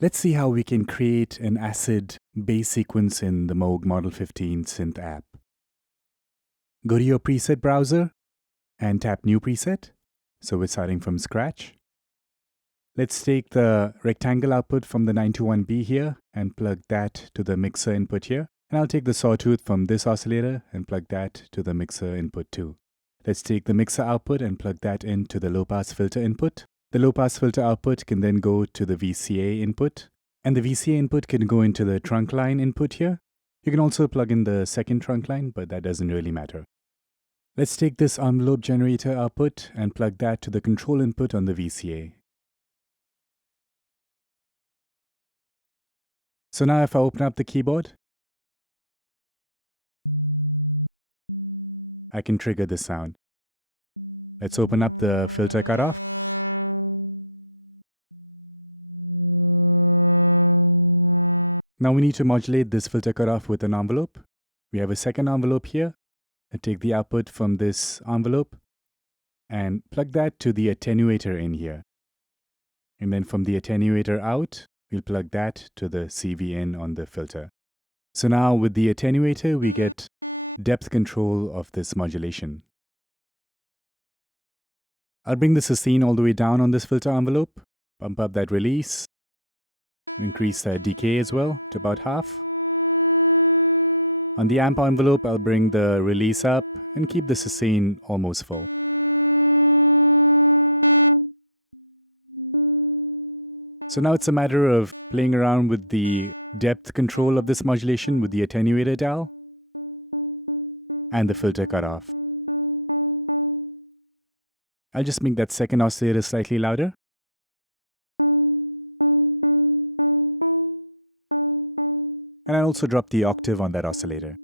Let's see how we can create an acid bass sequence in the Moog Model 15 synth app. Go to your preset browser and tap New Preset. So we're starting from scratch. Let's take the rectangle output from the 921B here and plug that to the mixer input here. And I'll take the sawtooth from this oscillator and plug that to the mixer input too. Let's take the mixer output and plug that into the low-pass filter input. The low-pass filter output can then go to the VCA input, and the VCA input can go into the trunk line input here. You can also plug in the second trunk line, but that doesn't really matter. Let's take this envelope generator output and plug that to the control input on the VCA. So now if I open up the keyboard, I can trigger this sound. Let's open up the filter cutoff. Now we need to modulate this filter cutoff with an envelope. We have a second envelope here. I take the output from this envelope and plug that to the attenuator in here. And then from the attenuator out, we'll plug that to the CV in on the filter. So now with the attenuator, we get depth control of this modulation. I'll bring the sustain all the way down on this filter envelope, bump up that release, increase that decay as well to about half. On the amp envelope, I'll bring the release up and keep the sustain almost full. So now it's a matter of playing around with the depth control of this modulation with the attenuator dial and the filter cutoff. I'll just make that second oscillator slightly louder. And I'll also drop the octave on that oscillator.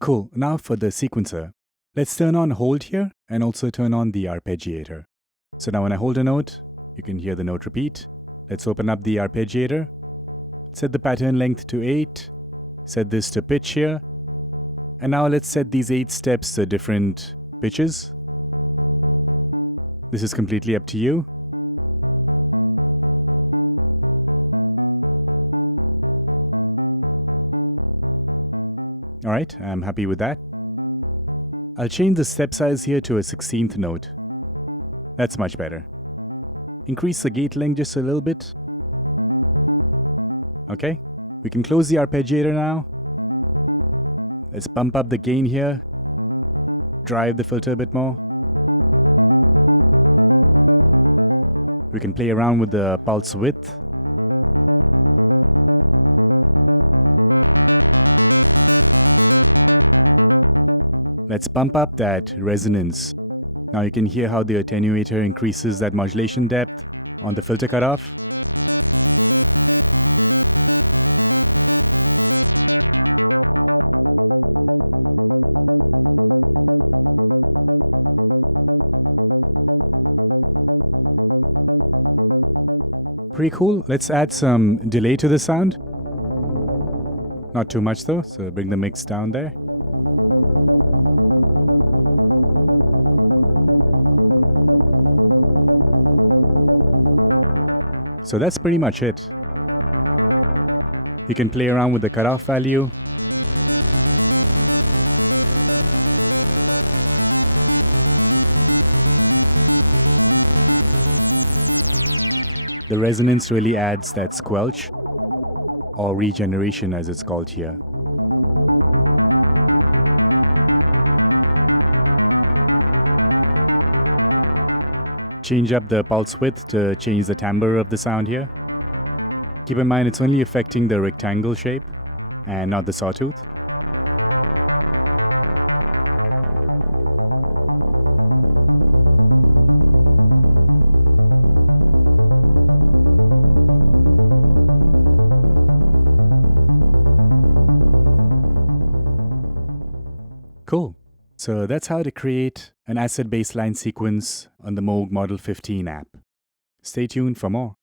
Cool, now for the sequencer. Let's turn on hold here and also turn on the arpeggiator. So now when I hold a note, you can hear the note repeat. Let's open up the arpeggiator. Set the pattern length to 8. Set this to pitch here. And now let's set these 8 steps to different pitches. This is completely up to you. All right, I'm happy with that. I'll change the step size here to a 16th note. That's much better. Increase the gate length just a little bit. Okay, we can close the arpeggiator now. Let's bump up the gain here. Drive the filter a bit more. We can play around with the pulse width. Let's bump up that resonance. Now you can hear how the attenuator increases that modulation depth on the filter cutoff. Pretty cool. Let's add some delay to the sound. Not too much though, so bring the mix down there. So that's pretty much it. You can play around with the cutoff value. The resonance really adds that squelch, or regeneration as it's called here. Change up the pulse width to change the timbre of the sound here. Keep in mind it's only affecting the rectangle shape and not the sawtooth. Cool. So that's how to create an acid bassline sequence on the Moog Model 15 app. Stay tuned for more.